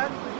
that?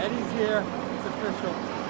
Eddie's here. It's official.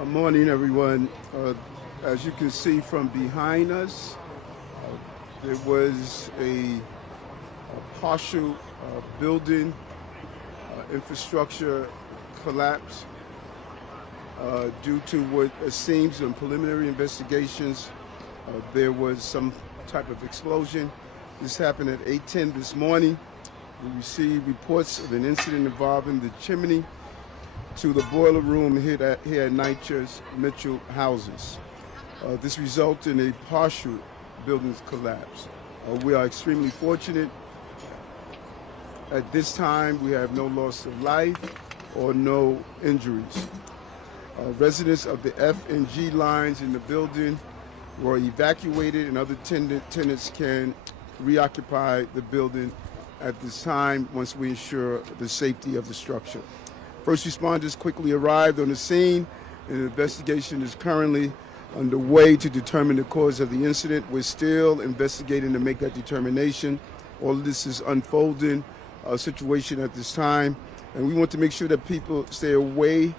Good morning, everyone. As you can see from behind us, there was a partial building infrastructure collapse due to what seems in preliminary investigations. There was some type of explosion. This happened at 8:10 this morning. We received reports of an incident involving the chimney to the boiler room here at NYCHA's Mitchell houses. This resulted in a partial building collapse. We are extremely fortunate. At this time, we have no loss of life or no injuries. Residents of the F and G lines in the building were evacuated, and other tenants can reoccupy the building at this time once we ensure the safety of the structure. First responders quickly arrived on the scene, and an investigation is currently underway to determine the cause of the incident. We're still investigating to make that determination. All of this is unfolding situation at this time, and we want to make sure that people stay away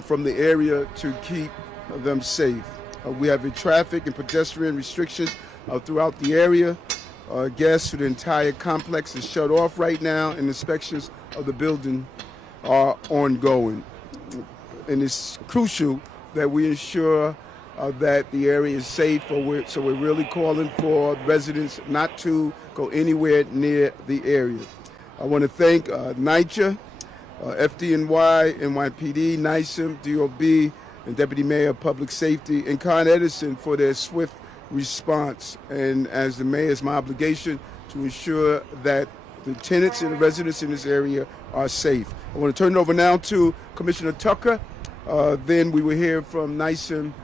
from the area to keep them safe. We have traffic and pedestrian restrictions throughout the area. Gas for the entire complex is shut off right now, and inspections of the building are ongoing. And it's crucial that we ensure that the area is safe, so we're really calling for residents not to go anywhere near the area. I want to thank NYCHA, FDNY, NYPD, NYSEM, DOB, and Deputy Mayor of Public Safety, and Con Edison for their swift response. And as the mayor, it's my obligation to ensure that the tenants and the residents in this area are safe. I want to turn it over now to Commissioner Tucker. Then we will hear from NYSEM,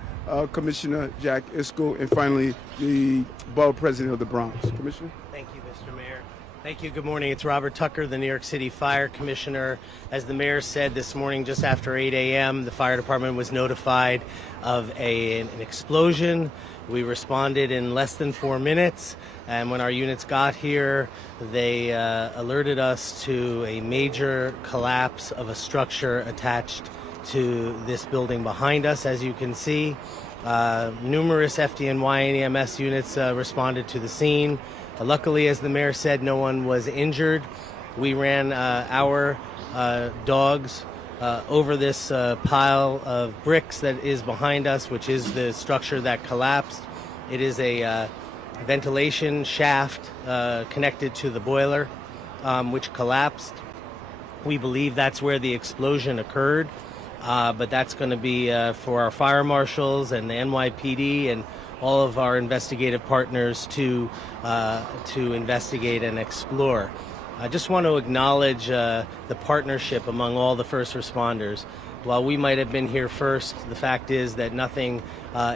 Commissioner Jack Iskel, and finally the Borough President of the Bronx. Commissioner? Thank you, Mr. Mayor. Thank you. Good morning. It's Robert Tucker, the New York City Fire Commissioner. As the mayor said this morning, just after 8 a.m., the fire department was notified of an explosion. We responded in less than 4 minutes, and when our units got here, they alerted us to a major collapse of a structure attached to this building behind us. As you can see, numerous FDNY and EMS units responded to the scene. Luckily, as the mayor said, no one was injured. We ran our dogs over this pile of bricks that is behind us, which is the structure that collapsed. It is a ventilation shaft connected to the boiler, which collapsed. We believe that's where the explosion occurred, but that's going to be for our fire marshals and the NYPD and all of our investigative partners to investigate and explore. I just want to acknowledge the partnership among all the first responders. While we might have been here first, the fact is that nothing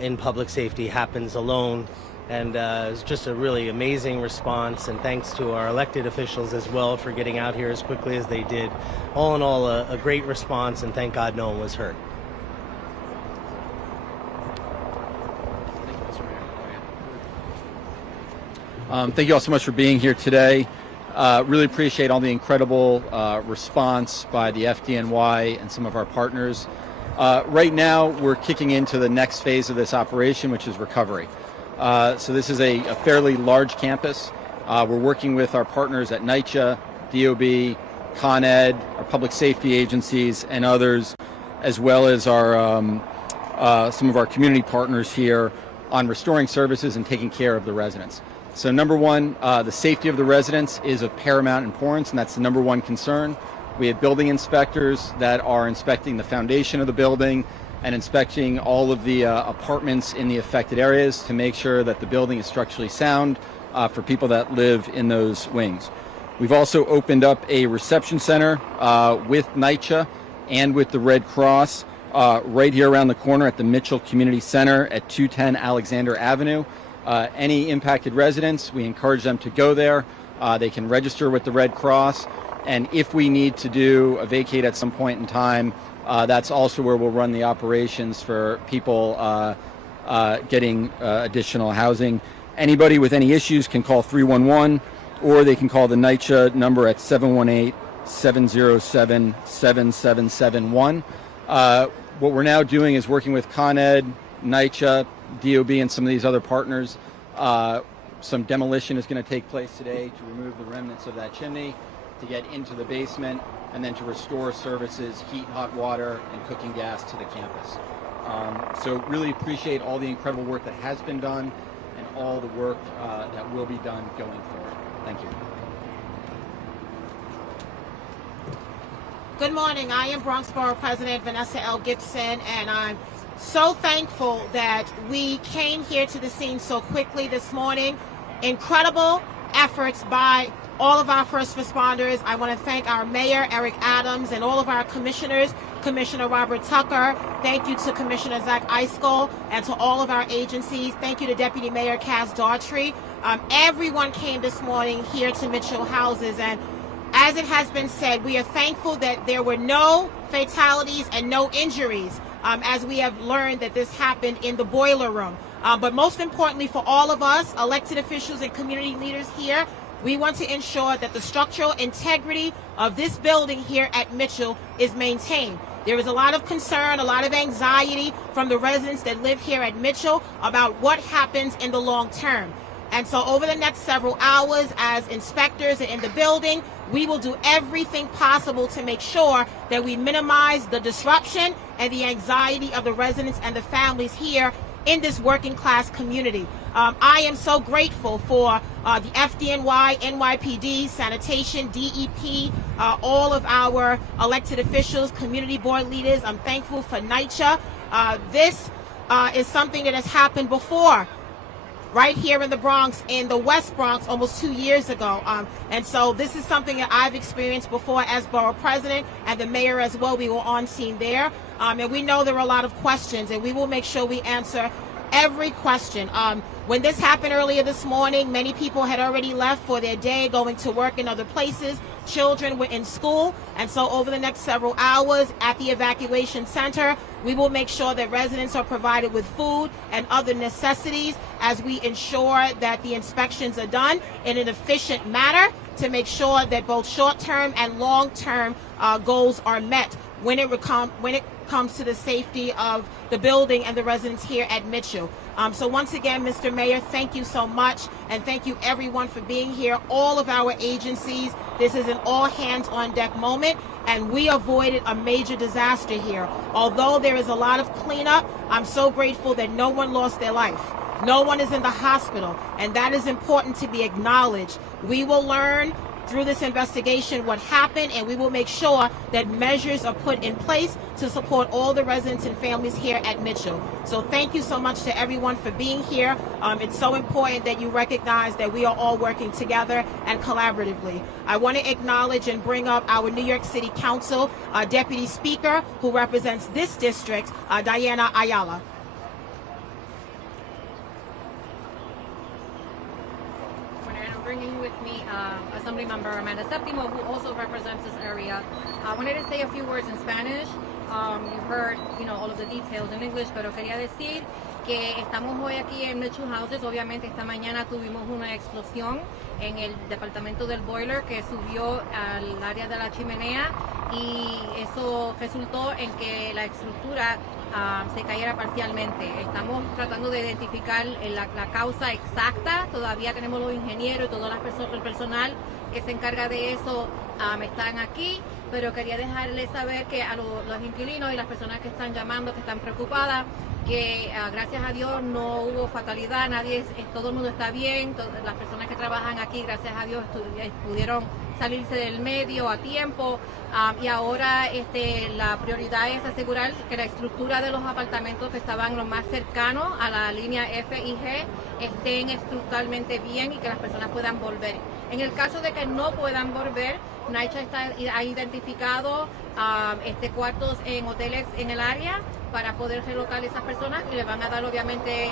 in public safety happens alone. And it's just a really amazing response, and thanks to our elected officials as well for getting out here as quickly as they did. All in all, a great response, and thank God no one was hurt. Thank you all so much for being here today. Really appreciate all the incredible response by the FDNY and some of our partners. Right now, we're kicking into the next phase of this operation, which is recovery. So this is a fairly large campus. We're working with our partners at NYCHA, DOB, Con Ed, our public safety agencies, and others, as well as our some of our community partners here on restoring services and taking care of the residents. So number one, the safety of the residents is of paramount importance, and that's the number one concern. We have building inspectors that are inspecting the foundation of the building and inspecting all of the apartments in the affected areas to make sure that the building is structurally sound for people that live in those wings. We've also opened up a reception center with NYCHA and with the Red Cross right here around the corner at the Mitchell Community Center at 210 Alexander Avenue. Any impacted residents, we encourage them to go there. They can register with the Red Cross, and if we need to do a vacate at some point in time, that's also where we'll run the operations for people getting additional housing. Anybody with any issues can call 311, or they can call the NYCHA number at 718-707-7771. what we're now doing is working with Con Ed, NYCHA, DOB, and some of these other partners. Some demolition is going to take place today to remove the remnants of that chimney, to get into the basement, and then to restore services, heat, hot water, and cooking gas to the campus. So really appreciate all the incredible work that has been done and all the work that will be done going forward. Thank you. Good morning. I am Bronx Borough President Vanessa L. Gibson, and I'm so thankful that we came here to the scene so quickly this morning. Incredible efforts by all of our first responders. I want to thank our Mayor, Eric Adams, and all of our commissioners, Commissioner Robert Tucker. Thank you to Commissioner Zach Eiskell and to all of our agencies. Thank you to Deputy Mayor Cass Daughtry. Everyone came this morning here to Mitchell Houses, and as it has been said, we are thankful that there were no fatalities and no injuries, as we have learned that this happened in the boiler room. But most importantly for all of us, elected officials and community leaders here, we want to ensure that the structural integrity of this building here at Mitchell is maintained. There is a lot of concern, a lot of anxiety from the residents that live here at Mitchell about what happens in the long term. And so over the next several hours, as inspectors are in the building, we will do everything possible to make sure that we minimize the disruption and the anxiety of the residents and the families here in this working class community. I am so grateful for the FDNY, NYPD, sanitation, DEP, all of our elected officials, community board leaders. I'm thankful for NYCHA. This is something that has happened before, right here in the Bronx, in the West Bronx, almost 2 years ago. And so this is something that I've experienced before as borough president, and the mayor as well. We were on scene there. And we know there are a lot of questions, and we will make sure we answer every question. When this happened earlier this morning, many people had already left for their day, going to work in other places. Children were in school. And so over the next several hours at the evacuation center, we will make sure that residents are provided with food and other necessities as we ensure that the inspections are done in an efficient manner to make sure that both short-term and long-term goals are met when it comes to the safety of the building and the residents here at Mitchell. So once again, Mr. Mayor, thank you so much, and thank you everyone for being here, all of our agencies. This is an all-hands-on-deck moment, and we avoided a major disaster here. Although there is a lot of cleanup, I'm so grateful that no one lost their life. No one is in the hospital, and that is important to be acknowledged. We will learn through this investigation what happened, and we will make sure that measures are put in place to support all the residents and families here at Mitchell. So thank you so much to everyone for being here. It's so important that you recognize that we are all working together and collaboratively. I want to acknowledge and bring up our New York City Council Deputy Speaker, who represents this district, Diana Ayala. Bringing with me Assemblymember Amanda Septimo, who also represents this area. I wanted to say a few words in Spanish. You've heard, all of the details in English, pero quería decir que estamos hoy aquí en Mitchell Houses. Obviamente esta mañana tuvimos una explosión en el departamento del boiler que subió al área de la chimenea, y eso resultó en que la estructura se cayera parcialmente. Estamos tratando de identificar la causa exacta. Todavía tenemos los ingenieros y todo el personal que se encarga de eso están aquí, pero quería dejarles saber que a los inquilinos y las personas que están llamando, que están preocupadas, que gracias a Dios no hubo fatalidad, todo el mundo está bien, las personas que trabajan aquí, gracias a Dios, pudieron salirse del medio a tiempo, y ahora la prioridad es asegurar que la estructura de los apartamentos que estaban lo más cercanos a la línea F y G estén estructuralmente bien y que las personas puedan volver. En el caso de que no puedan volver, NYCHA ha identificado cuartos en hoteles en el área para poder relocar a esas personas, y les van a dar obviamente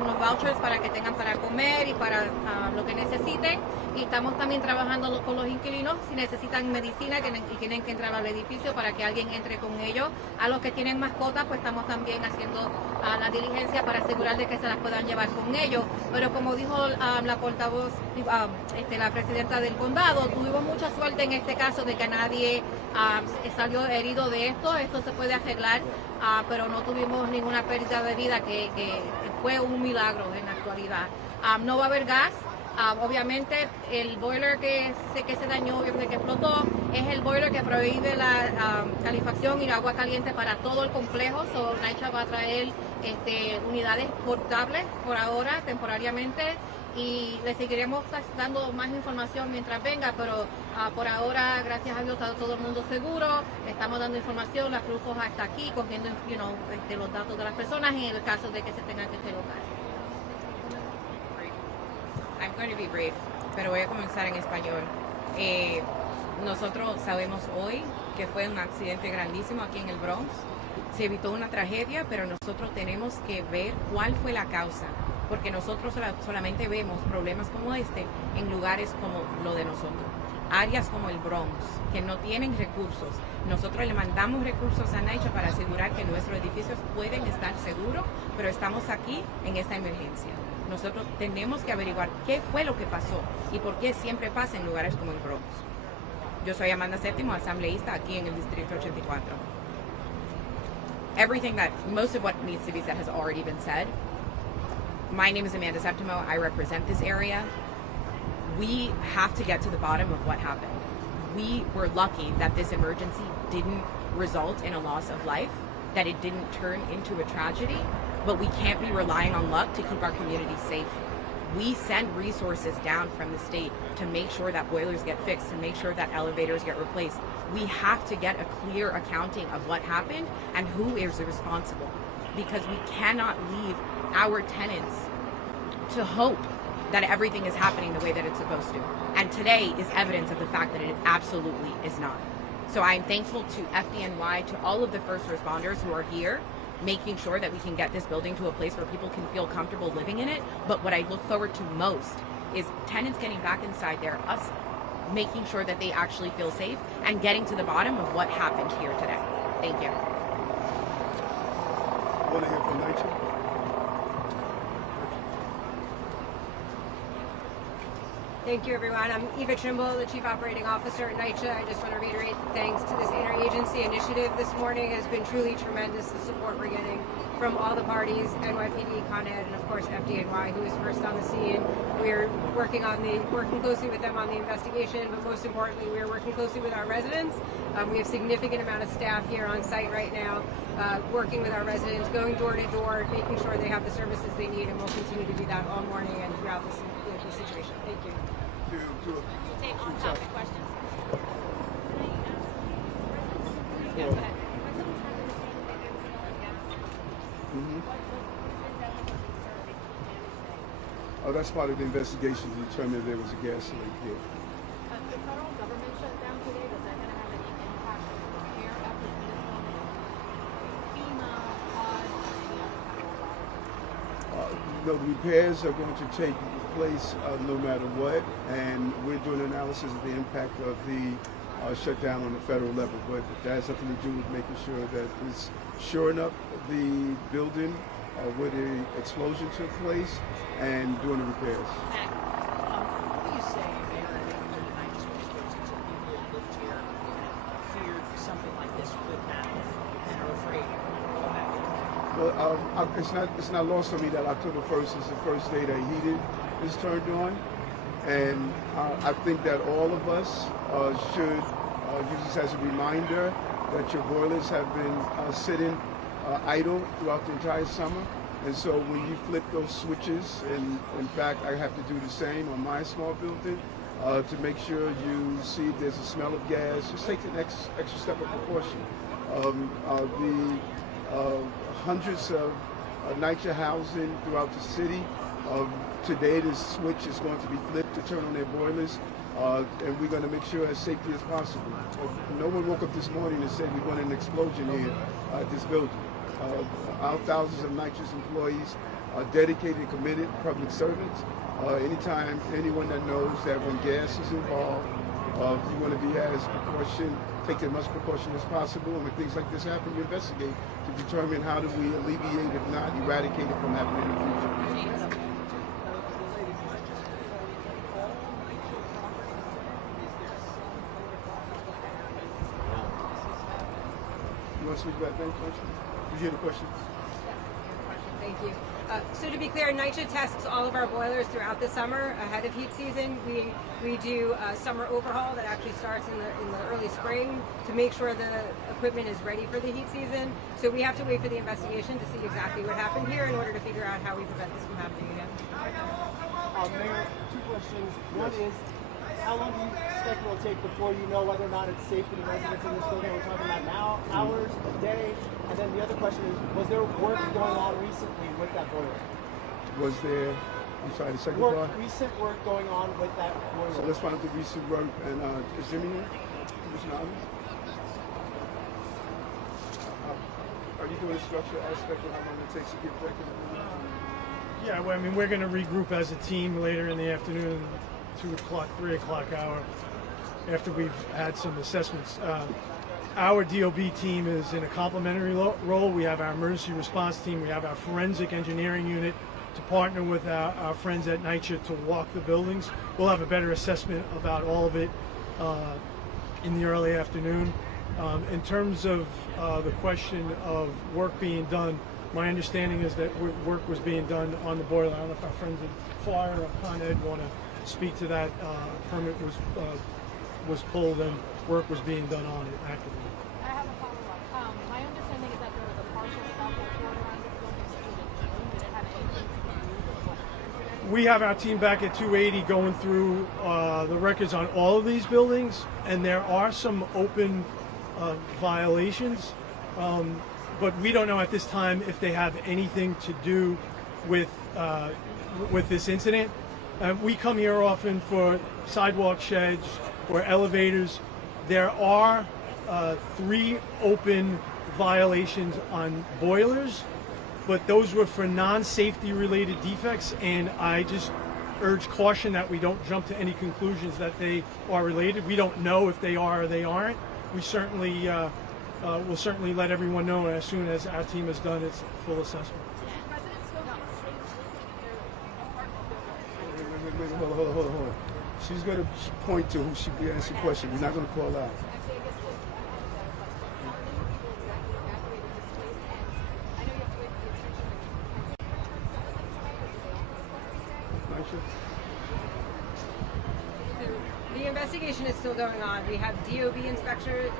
unos vouchers para que tengan para comer y para lo que necesiten. y estamos también trabajando con los inquilinos si necesitan medicina y tienen que entrar al edificio para que alguien entre con ellos. A los que tienen mascotas, pues estamos también haciendo la diligencia para asegurar de que se las puedan llevar con ellos. Pero como dijo la portavoz, la presidenta del condado, tuvimos mucha suerte en este caso de que nadie salió herido de esto. Esto se puede arreglar, pero no tuvimos ninguna pérdida de vida, que fue un milagro en la actualidad. No va a haber gas. Obviamente el boiler que se dañó, obviamente que explotó, es el boiler que prohíbe la calefacción y el agua caliente para todo el complejo. So, NYCHA va a traer unidades portables por ahora, temporariamente, y le seguiremos dando más información mientras venga, pero por ahora, gracias a Dios, está todo el mundo seguro. Estamos dando información, la Cruz Roja está aquí cogiendo los datos de las personas en el caso de que se tengan que relocar. I'm going to be brief, pero voy a comenzar en español. Nosotros sabemos hoy que fue un accidente grandísimo aquí en el Bronx. Se evitó una tragedia, pero nosotros tenemos que ver cuál fue la causa, porque nosotros solamente vemos problemas como este en lugares como lo de nosotros. Áreas como el Bronx, que no tienen recursos. Nosotros le mandamos recursos a NYCHA para asegurar que nuestros edificios pueden estar seguros, pero estamos aquí en esta emergencia. Nosotros tenemos que averiguar qué fue lo que pasó y por qué siempre pasa en lugares como el Bronx. Yo soy Amanda Séptimo, asambleísta aquí en el Distrito 84. Most of what needs to be said has already been said. My name is Amanda Septimo. I represent this area. We have to get to the bottom of what happened. We were lucky that this emergency didn't result in a loss of life, that it didn't turn into a tragedy, but we can't be relying on luck to keep our community safe. We send resources down from the state to make sure that boilers get fixed, to make sure that elevators get replaced. We have to get a clear accounting of what happened and who is responsible, because we cannot leave our tenants to hope that everything is happening the way that it's supposed to. And today is evidence of the fact that it absolutely is not. So I'm thankful to FDNY, to all of the first responders who are here, making sure that we can get this building to a place where people can feel comfortable living in it. But what I look forward to most is tenants getting back inside there, us making sure that they actually feel safe, and getting to the bottom of what happened here today. Thank you. Want to hear from NYCHA? Thank you, everyone. I'm Eva Trimble, the Chief Operating Officer at NYCHA. I just want to reiterate thanks to this interagency initiative this morning. It has been truly tremendous, the support we're getting from all the parties, NYPD, Con Ed, and of course FDNY, who is first on the scene. We're working closely with them on the investigation, but most importantly, we're working closely with our residents. We have significant amount of staff here on site right now, working with our residents, going door to door, making sure they have the services they need, and we'll continue to do that all morning and throughout this situation. Thank you. We'll Take on-topic questions. Oh, that's part of the investigation to determine if there was a gas leak here. The federal government shut down today. Does that going to have any impact on the repair efforts in this building? FEMA, The repairs are going to take place no matter what, and we're doing analysis of the impact of the shutdown on the federal level, but that has nothing to do with making sure that it's shoring up the building where the explosion took place and doing the repairs. What do you say, Mayor, to the NYCHA spokesperson, to people who lived here and feared something like this could happen and are afraid to come back? Well, it's not lost on me that October 1st is the first day that heating is turned on, and I think that all of us should use this as a reminder that your boilers have been sitting idle throughout the entire summer. And so when you flip those switches, and in fact I have to do the same on my small building, to make sure you see if there's a smell of gas, just take the next extra step of precaution. The hundreds of NYCHA housing throughout the city, today this switch is going to be flipped to turn on their boilers, and we're going to make sure as safely as possible. No one woke up this morning and said we're going to an explosion here at this building. Our thousands of NYCHA's employees dedicated, committed public servants. Anytime, anyone that knows that when gas is involved, you want to be as precaution, take as much precaution as possible, and when things like this happen, you investigate to determine how do we alleviate, if not eradicate it from happening in the future. You want to speak about that question? Did you hear the question? Thank you. So to be clear, NYCHA tests all of our boilers throughout the summer ahead of heat season. We do a summer overhaul that actually starts in the early spring to make sure the equipment is ready for the heat season. So we have to wait for the investigation to see exactly what happened here in order to figure out how we prevent this from happening again. Mayor, two questions. One is, how long do you expect it will take before you know whether or not it's safe for the residents in this building? We're talking about now, hours, a day. And then the other question is, was there work going on recently with that boiler? Was there, I'm sorry, the second part? Recent work going on with that boiler. So let's find out the recent work. And is Jimmy here? Commissioner Allen? Are you doing the structural aspect of how long it takes to get back in the building? Yeah, well, I mean, we're going to regroup as a team later in the afternoon, 2 o'clock, 3 o'clock hour, after we've had some assessments. Our DOB team is in a complementary role. We have our emergency response team. We have our forensic engineering unit to partner with our friends at NYCHA to walk the buildings. We'll have a better assessment about all of it in the early afternoon. In terms of the question of work being done, my understanding is that work was being done on the boiler. I don't know if our friends at Fire or Con Ed want to speak to that. Permit was pulled and work was being done on it actively. I have a follow-up. My understanding is that there was a partial stop report around this building in June. Did it have anything to do with what happened? We have our team back at 280 going through the records on all of these buildings, and there are some open violations, but we don't know at this time if they have anything to do with this incident. We come here often for sidewalk sheds or elevators. There are 3 open violations on boilers, but those were for non-safety related defects, and I just urge caution that we don't jump to any conclusions that they are related. We don't know if they are or they aren't. We certainly will certainly let everyone know as soon as our team has done its full assessment. Wait, hold on. She's going to point to who she asked the question. We're not going to call out. The investigation is still going on. We have DOB inspectors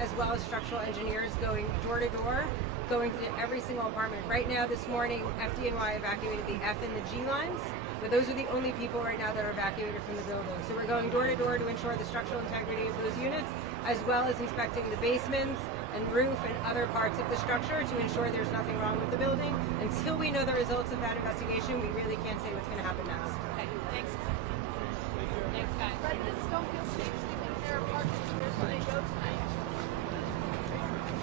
as well as structural engineers going door to door, going to every single apartment. Right now, this morning, FDNY evacuated the F and the G lines, but those are the only people right now that are evacuated from the building. So we're going door to door to ensure the structural integrity of those units, as well as inspecting the basements and roof and other parts of the structure to ensure there's nothing wrong with the building. Until we know the results of that investigation, we really can't